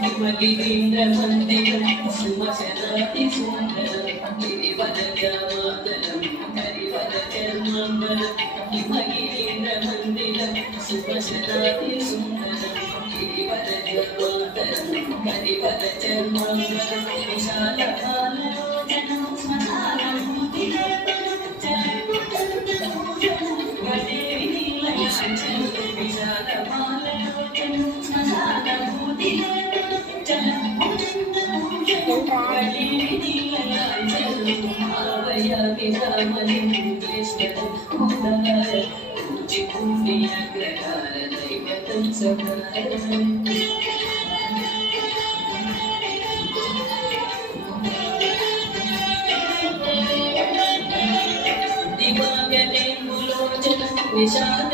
गिरीन्द्रमन्दिरं सुमशनाति सुन्दरं गिरिवरजामातरं हरिवरचर्माम्बरं हिमगिरीन्द्रमन्दिरं सुमशनाति सुन्दरं गिरिवरजामातरं हरिवरचर्माम्बरं विशालकालोचनं स्मशानभूतिलेपनं चलभूतलभूषणं विशालकालोचनं विशाल